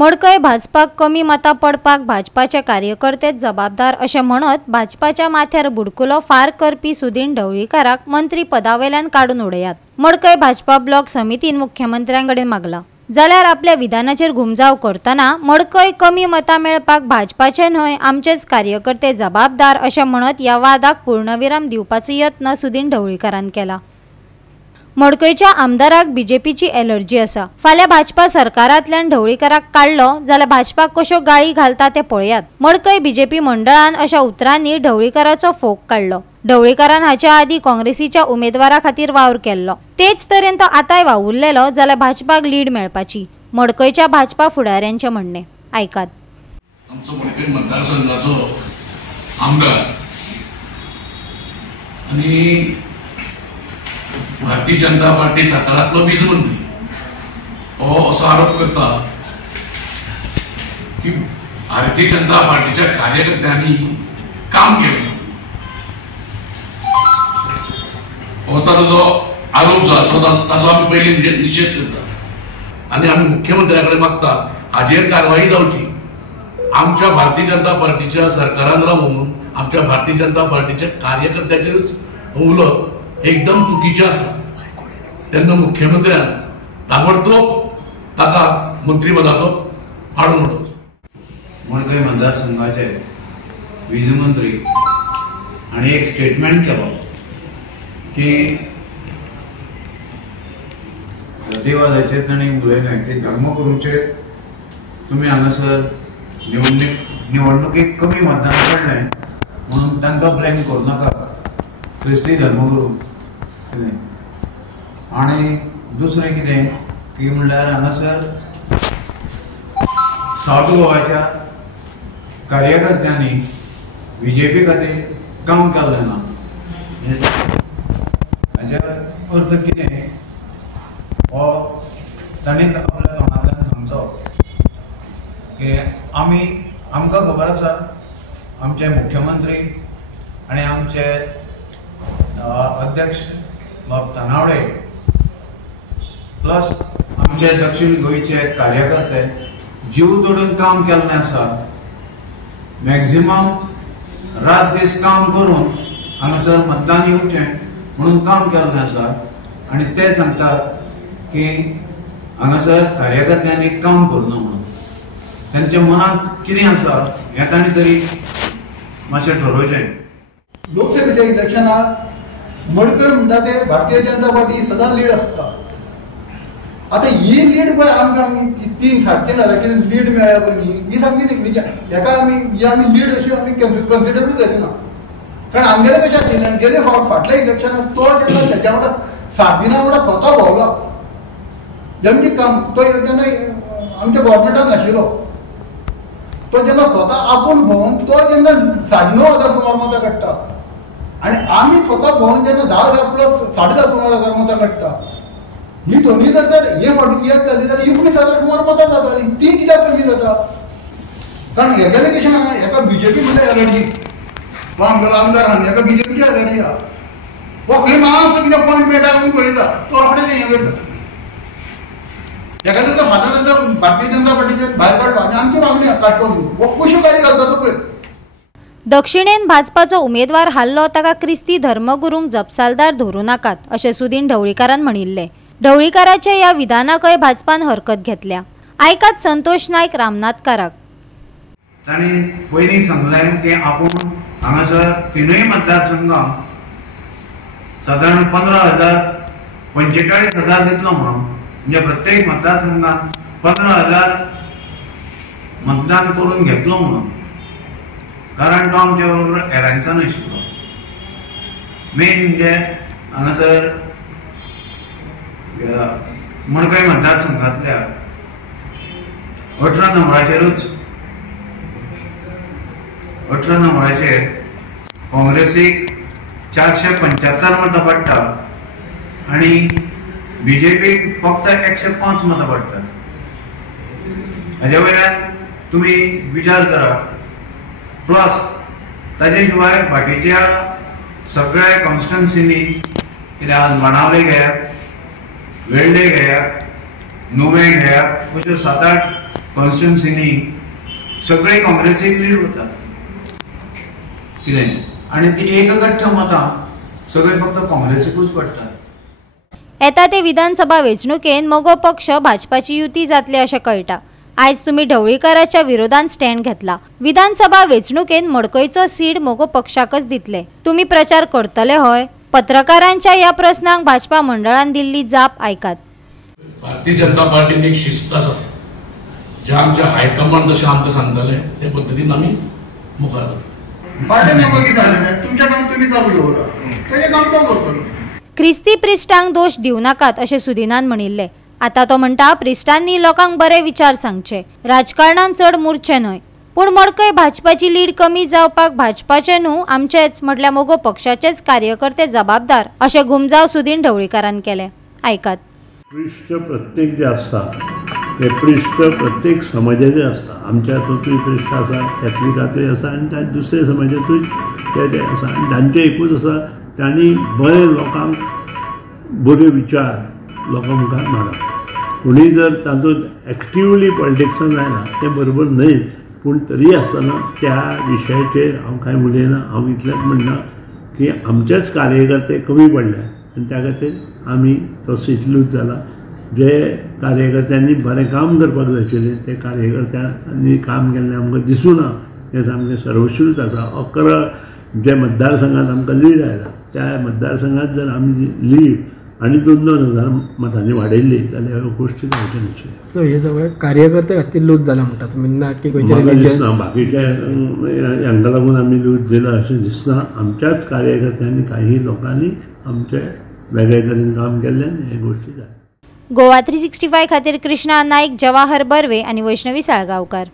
मडकय भाजपाक कमी मतां पडपाक भाजपाचे कार्यकर्तेच जबाबदार अशें म्हणत भाजपाच्या माथ्यार बुडकुलो फार करपी सुदीन ढवळीकाराक मंत्री पदावेल्यान काडून उडयात. मडकय भाजपा ब्लॉक समितीन मुख्यमंत्र्यांकडेन मागला. जाल्यार आपल्या विधानाचेर घुमजाव करतना मडकय कमी मतां मेळपाक भाजपाचे न्हय आमचेच कार्यकर्ते जबाबदार अशें म्हणत ह्या वादाक पूर्णविराम दिवपाचो यत्न सुदीन ढवळीकारान केला. मडकयच्या आमदाराक बीजेपीची एलर्जी आसा. फाल्यां भाजपा सरकारांतल्यान ढवळीकाराक काडलो जाल्यार भाजपाक कश्यो गाळी घालता ते पळयात. मडकय बीजेपी मंडळान अशा उतरांनी ढवळीकाराचो फोग काडलो. ढवळीकारान हाच्या आदी काँग्रेसीच्या उमेदवारा खातीर वावर केल्लो. तेच तरेन तो आतांय वावुरलेलो जाल्यार भाजपाक लीड मेळपाची. मडकयच्या भाजपा फुडाऱ्यांचे म्हणणे आयकात. आमचो मडकय मतदारसंघाचो आमदार आणि भारतीय जनता पार्टी सातारांतलो वीज मंत्री हो असो आरोप करता की भारतीय जनता पार्टीच्या कार्यकर्त्यांनी काम केलें. हो ताजो जो आरोप जो आसा ताजो आमी पयलीं निशेध करता आनी आमी मुख्यमंत्र्या कडेन मागता हाजेर कारवाई जावची. आमच्या भारतीय जनता पार्टीच्या सरकारान रावून आमच्या भारतीय जनता पार्टीच्या कार्यकर्त्याचेरूच उलो एकदम चुकीचे आसा. तेन्ना मुख्यमंत्र्यान ताबडतोब ताका मंत्रीपदाचो काडून उडोवचो. मडकय मतदारसंघाचे वीज मंत्री हांणी एक स्टेटमेंट केलो की जातीवादाचेर तांणी उलयलें की धर्मगुरूचेर तुमी हांगासर निवडणुकीक कमी मतदान पडलें म्हणून तांकां ब्लेम करूं नाका. क्रिस्ती धर्मगुरू आणि दुसरें कितें की म्हणल्यार हांगासर सावथ गोवाच्या कार्यकर्त्यांनी बीजेपी खातीर काम केल्लें ना. हाचे अर्थ कितें हो तांणीच आपल्या तोंडांतल्यान समजप की आमकां खबर आसा आमचे मुख्यमंत्री आनी आमचे अध्यक्ष बाब तानावडे प्लस आमचे दक्षिण गोंयचे कार्यकर्ते जीव तोडून काम केल्लें आसा. मॅक्झिमम रात दीस काम करून हांगासर मतदान येवचें म्हणून काम केल्लें आसा. आनी ते सांगतात की हांगासर कार्यकर्त्यांनी काम करूना म्हणून. तांच्या मनांत कितें आसा हें तांणी तरी मातशें ठरोवचें. लोकसभेच्या इलेक्शनाक मडकय म्हणटा ते भारतीय जनता पार्टी सदां लीड आसता. आतां ही लीड पळय आमकां 3-3.5 लीड मेळ्ळ्या पळय न्ही ही सामकी हेका आमी लीड अशी आमी कन्सिडरूच जायना. कारण आमगेले कशें आशिल्लें गेले फाटल्या इलेक्शनाक तो जेन्ना तेच्या वांगडा 7 दिनां वांगडा स्वता भोंवलो जेन्ना काम तो जेन्ना आमच्या गव्हर्मेंटान नाशिल्लो तो जेन्ना स्वता आपूण भोंवन तो जेन्ना 9,500 सुमार मतां काडटा आनी आमी स्वता भोंवन जेन्ना 10,000 प्लस 10.5 सुमार मतां काडटा. ही दोन्ही जर हे फावटी जाली जाल्यार 19,000 सुमार मतां जाताली. ती कित्याक कमी जाता? कारण हेगेले कशें हांगा हेका बीजेपी म्हणल्यार एलर्जी वा आमगेलो आमदारान हेका बीजेपीची एलर्जी आहा. हो खंय मातसो कितें पॉयंट मेळटा म्हणून पळयता तो रोखडें तें हें करता. हेका जर फाटल्यान जर भारतीय जनता पार्टीचे भायर काडलो आनी आमची मागणी काडटो हो कश्यो गाडी घालता तो पळय. दक्षिणेन भाजपाचो उमेदवार हारलो ताका क्रिस्ती धर्मगुरूंक जपसालदार धरूं नाकात अशें सुदीन ढवळीकारान म्हणिल्लें. ढवळीकाराच्या ह्या विधानाकय भाजपान हरकत घेतल्या. आयकात संतोष नायक रामनाथकाराक. तांणी पयलीं सांगलें की आपूण हांगासर तिनूय मतदारसंघांक सादारण 15,000 45,000 दितलो म्हणून. म्हणजे प्रत्येक मतदारसंघात 15,000 मतदान करून घेतलो म्हणून. कारण तो आमच्या बरोबर एरांचा नाशिल्लो. मेन म्हणजे हांगासर मडकय मतदारसंघातल्या 18 नंबराचेर काँग्रेसीक 475 मतां पडटा आनी बीजेपीक फक्त 105 मतां पडटात. हाज्या वयल्यान तुमी विचार करा. प्लस ताजे शिवाय बाकीच्या सगळ्या कॉन्स्टिट्युएन्सीनी कितें आज बाणावले घेयात, वेल्डे घेयात, नुवें घेयात, अश्यो 7-8 कॉन्स्टिट्युन्सीनी सगळे काँग्रेसीक लीड वता कितें आनी ती एकगठ्ठ मतां सगळे फक्त काँग्रेसीकूच पडटात। येता ते विधानसभा वेंचणुकेन मोगो पक्ष भाजपाची युती जातली अशें कळटा। आयज तुम्ही ढवळीकाराच्या विरोधात स्टँड घेतला। विधानसभा वेंचणुकेन मडकयचो सीड मोगो पक्षाकच दितले। तुम्ही प्रचार करतले हय? पत्रकारांच्या या प्रश्नाक भाजपा मंडळान दिल्ली जाप आयकात। भारतीय जनता पार्टीन एक शिस्त आसा, जे आमच्या हायकमांड जशें आमकां सांगतले ते पद्दतीन आमी मुखार वतले। पार्टीने मागीर सांगलें तुमचें काम तुमी चालू दवरा, तेजें काम तो करतलो। ख्रिस्ती प्रिस्टांक दोष दिवं नाकात अशें सुदिनान म्हणिल्ले। आता तो म्हणटा प्रिस्टांनी लोकांक बरे विचार सांगचे, राजकारणान चड मुरचे न्हय। पूण मडकय भाजपाची लीड कमी जावपाक भाजपाचे न्हू आमचेच म्हटल्यार मोगो पक्षाचेच कार्यकर्ते जबाबदार अशें घुमजाव सुदीन ढवळीकारान केले। आयकात। प्रिश्ट प्रत्येक जे आसता ते प्रिश्ट प्रत्येक समाजाचे आसता। आमच्या हातूंतूय प्रिश्ट आसा, कॅथलिकांतूय आसा आनी दुसऱ्या समाजांतूय ते आसा आनी तांचें एकूच आसा, तांणी बरे लोकांक बरे विचार लोकां मुखार मारप। कोणी जर तातूंत एक्टिवली पॉलिटिक्सान आयला तें बरोबर न्हय, पूण तरी आसतना त्या विशयाचेर हांव कांय उलयना। हांव इतलेंच म्हणटा की आमचेच कार्यकर्ते कमी पडले आनी त्या खातीर आमी तो सिटलूच जाला। जे कार्यकर्त्यांनी बरें काम करपाक जाय आशिल्लें ते कार्यकर्त्यांनी काम केल्लें आमकां दिसूना, हें सामकें सर्वश्रूत आसा। 11 जे मतदारसंघात आमकां लीड आयला त्या मतदारसंघात जर आमी लीड आनी 2-2 हजार मतांनी वाडयल्ली जाल्यार ह्यो गोश्टी जावच्यो नाशिल्ल्यो। सो हे सगळे कार्यकर्ते खातीर लूज जाला म्हणटा तुमी ना की दिसना बाकीच्या हांकां लागून आमी लूज जाला अशें दिसना। आमच्याच कार्यकर्त्यांनी काही लोकांनी आमचे वेगळे तरेन काम केल्ल्यान हे गोश्टी जाल्या। गोवा 365 खातीर कृष्णा नाईक, जवाहर बर्वे आनी वैष्णवी साळगांवकार।